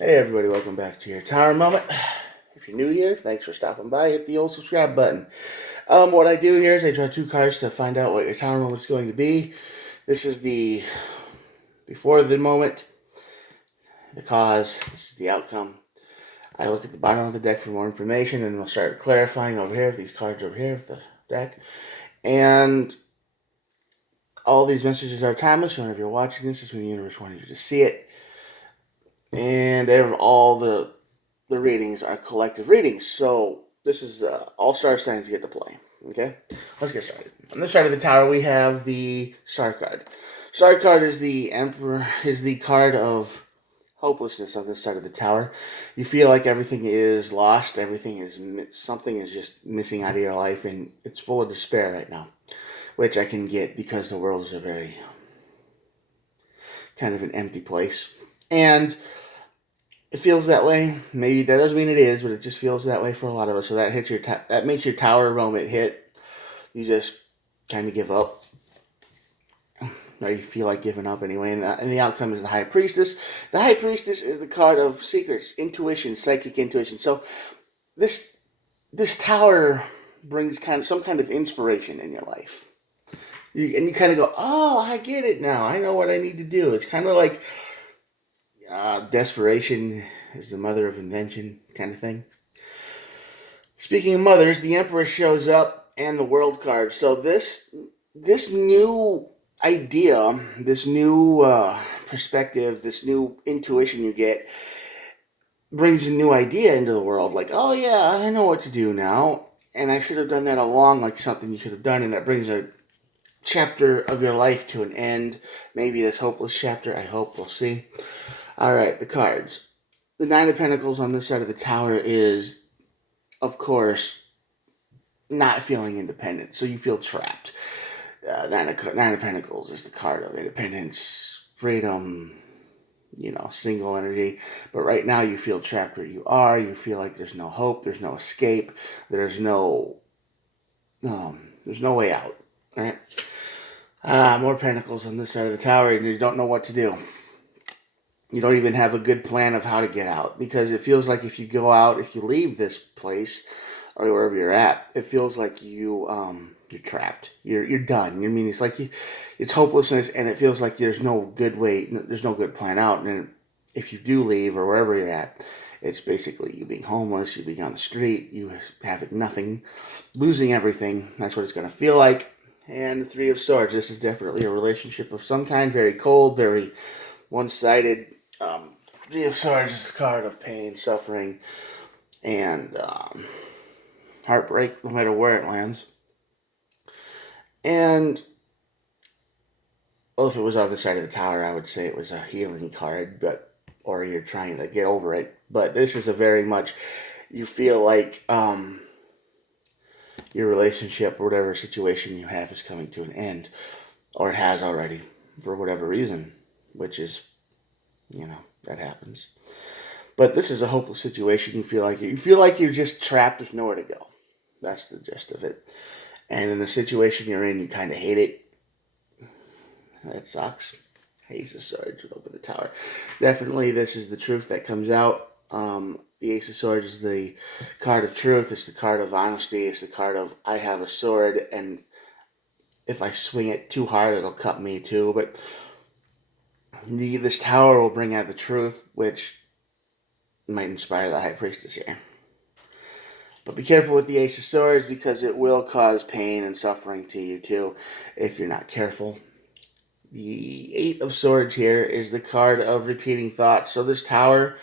Hey everybody, welcome back to your Tower Moment. If you're new here, thanks for stopping by. Hit the old subscribe button. What I do here is I draw two cards to find out what your Tower Moment is going to be. This is the before the moment, the cause, this is the outcome. I look at the bottom of the deck for more information and we'll start clarifying over here with these cards over here with the deck. And all these messages are timeless, so whenever you're watching this, it's when the universe wanted you to see it. And all the readings are collective readings. So this is all star signs you get to play. Okay, let's get started. On this side of the tower, we have the star card. Star card is the emperor, is the card of hopelessness on this side of the tower. You feel like everything is lost, something is just missing out of your life, and it's full of despair right now, which I can get because the world is a very kind of an empty place. And it feels that way. Maybe that doesn't mean it is, but it just feels that way for a lot of us. So that hits that makes your tower moment hit. You just kind of give up, or you feel like giving up anyway. And the outcome is the High Priestess. The High Priestess is the card of secrets, intuition, psychic intuition. So this tower brings some kind of inspiration in your life. And you kind of go, oh, I get it now. I know what I need to do. It's kind of like desperation is the mother of invention kind of thing. Speaking of mothers, the Emperor shows up and the World card. So this new idea, this new perspective, this new intuition you get brings a new idea into the world. Like, oh yeah, I know what to do now. And I should have done that along, like something you should have done. And that brings a chapter of your life to an end. Maybe this hopeless chapter, I hope. We'll see. All right, the cards. The Nine of Pentacles on this side of the tower is, of course, not feeling independent. So you feel trapped. Nine of Pentacles is the card of independence, freedom, single energy. But right now you feel trapped where you are. You feel like there's no hope. There's no escape. There's no way out. All right. More Pentacles on this side of the tower, and you don't know what to do. You don't even have a good plan of how to get out, because it feels like if you go out, if you leave this place or wherever you're at, it feels like you're trapped. You're done. I mean, it's like it's hopelessness, and it feels like there's no good way, there's no good plan out. And if you do leave or wherever you're at, it's basically you being homeless, you being on the street, you having nothing, losing everything. That's what it's going to feel like. And the Three of Swords. This is definitely a relationship of some kind, very cold, very one-sided. Three of Swords is a card of pain, suffering, and heartbreak, no matter where it lands. And, well, if it was on the side of the tower, I would say it was a healing card, or you're trying to get over it. But this is a very much, you feel like your relationship or whatever situation you have is coming to an end, or it has already, for whatever reason, which is, that happens. But this is a hopeless situation. You feel like you're just trapped. There's nowhere to go. That's the gist of it. And in the situation you're in, you kind of hate it. That sucks. Ace of Swords with over the tower. Definitely, this is the truth that comes out. The Ace of Swords is the card of truth. It's the card of honesty. It's the card of I have a sword, and if I swing it too hard, it'll cut me too. But this tower will bring out the truth, which might inspire the High Priestess here. But be careful with the Ace of Swords, because it will cause pain and suffering to you too if you're not careful. The Eight of Swords here is the card of repeating thoughts. So this tower,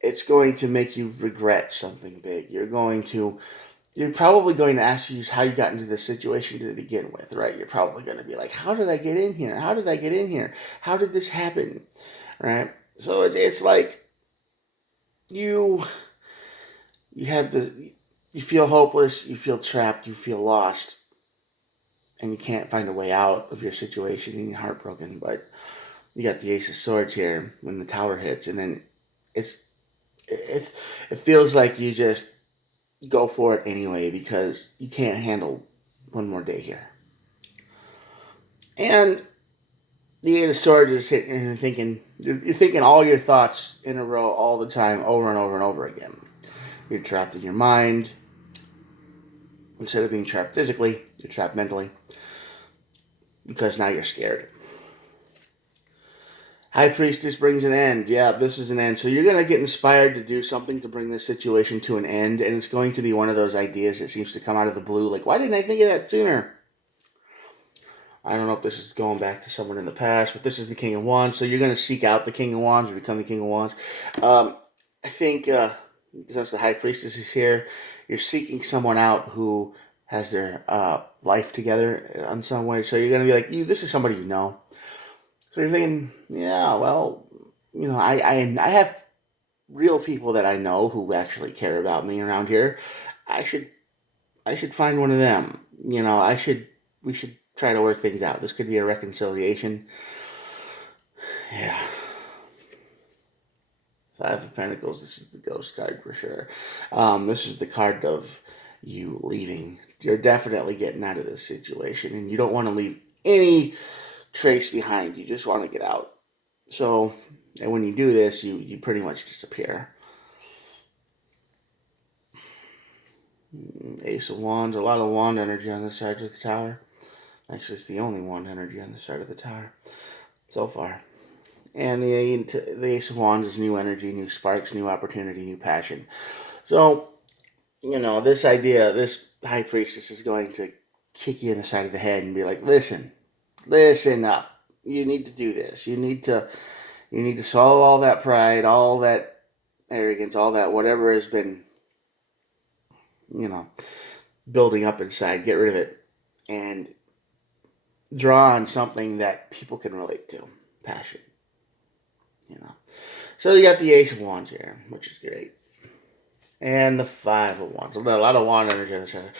it's going to make you regret something big. You're probably going to ask you how you got into this situation to begin with, right? You're probably going to be like, how did I get in here? How did I get in here? How did this happen? Right? So it's like you feel hopeless, you feel trapped, you feel lost, and you can't find a way out of your situation, and you're heartbroken. But you got the Ace of Swords here when the tower hits, and then it feels like you just go for it anyway, because you can't handle one more day here. And the Eight of Swords is sitting here and thinking, you're thinking all your thoughts in a row all the time, over and over and over again. You're trapped in your mind. Instead of being trapped physically, you're trapped mentally. Because now you're scared. High Priestess brings an end. Yeah, this is an end. So you're going to get inspired to do something to bring this situation to an end. And it's going to be one of those ideas that seems to come out of the blue. Like, why didn't I think of that sooner? I don't know if this is going back to someone in the past, but this is the King of Wands. So you're going to seek out the King of Wands or become the King of Wands. I think since the High Priestess is here, you're seeking someone out who has their life together in some way. So you're going to be like, this is somebody you know. So you're thinking, yeah, well, I have real people that I know who actually care about me around here. I should find one of them. We should try to work things out. This could be a reconciliation. Yeah. Five of Pentacles. This is the Ghost card for sure. This is the card of you leaving. You're definitely getting out of this situation, and you don't want to leave any trace behind. You just want to get out. So, and when you do this, you pretty much disappear. Ace of Wands, a lot of wand energy on this side of the tower. Actually, it's the only wand energy on this side of the tower so far. And the Ace of Wands is new energy, new sparks, new opportunity, new passion. So, this idea, this High Priestess is going to kick you in the side of the head and be like, listen up. You need to do this. You need to swallow all that pride, all that arrogance, all that whatever has been, building up inside. Get rid of it and draw on something that people can relate to. Passion. So you got the Ace of Wands here, which is great. And the Five of Wands. A lot of wand energy on this side.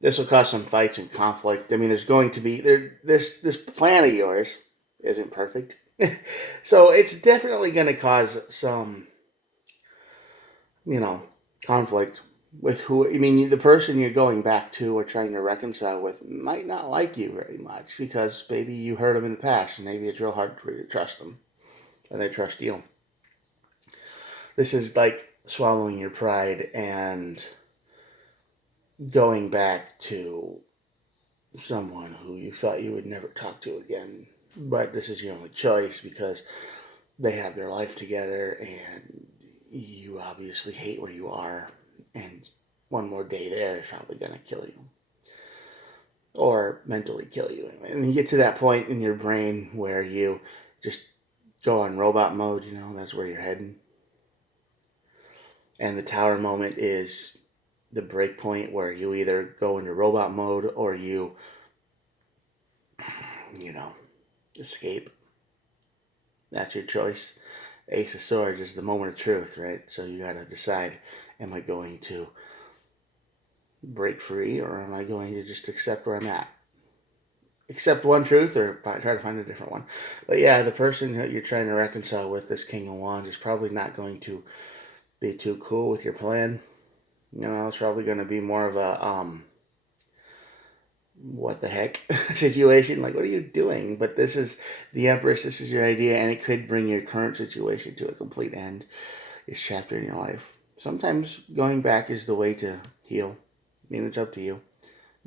This will cause some fights and conflict. I mean, there's going to be this plan of yours isn't perfect. So it's definitely going to cause some, conflict with the person you're going back to or trying to reconcile with might not like you very much because maybe you hurt them in the past and maybe it's real hard for you to trust them and they trust you. This is like swallowing your pride and going back to someone who you thought you would never talk to again, but this is your only choice because they have their life together and you obviously hate where you are, and one more day there is probably going to kill you or mentally kill you. And you get to that point in your brain where you just go on robot mode, that's where you're heading. And the Tower moment is the break point where you either go into robot mode or you escape. That's your choice. Ace of Swords is the moment of truth, right? So you got to decide, am I going to break free or am I going to just accept where I'm at? Accept one truth or try to find a different one. But yeah, the person that you're trying to reconcile with, this King of Wands, is probably not going to be too cool with your plan. It's probably going to be more of a what the heck situation. Like, what are you doing? But this is the Empress. This is your idea, and it could bring your current situation to a complete end. This chapter in your life. Sometimes going back is the way to heal. It's up to you.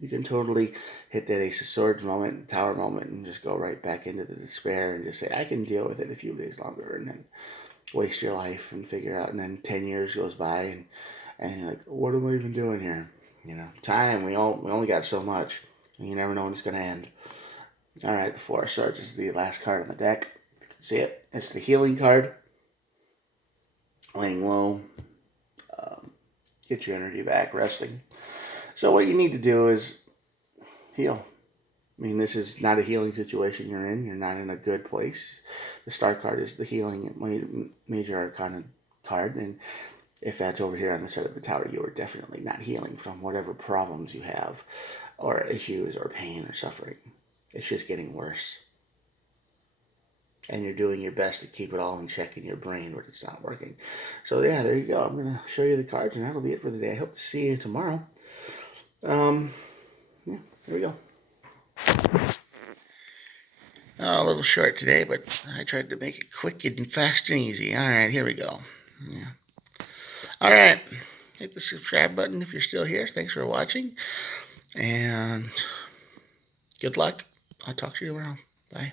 You can totally hit that Ace of Swords moment, Tower moment, and just go right back into the despair and just say, I can deal with it a few days longer, and then waste your life and figure out, and then 10 years goes by, and you're like, what am I even doing here? Time, we only got so much, and you never know when it's going to end. All right, the Four of Swords is the last card on the deck. You can see it. It's the healing card. Laying low. Get your energy back, resting. So what you need to do is heal. This is not a healing situation you're in. You're not in a good place. The Star card is the healing major arcana card, and if that's over here on the side of the tower, you are definitely not healing from whatever problems you have, or issues, or pain, or suffering. It's just getting worse. And you're doing your best to keep it all in check in your brain, but it's not working. So yeah, there you go. I'm going to show you the cards, and that'll be it for the day. I hope to see you tomorrow. Yeah, there we go. Oh, a little short today, but I tried to make it quick and fast and easy. All right, here we go. Yeah. All right. Hit the subscribe button if you're still here. Thanks for watching. And good luck. I'll talk to you around. Bye.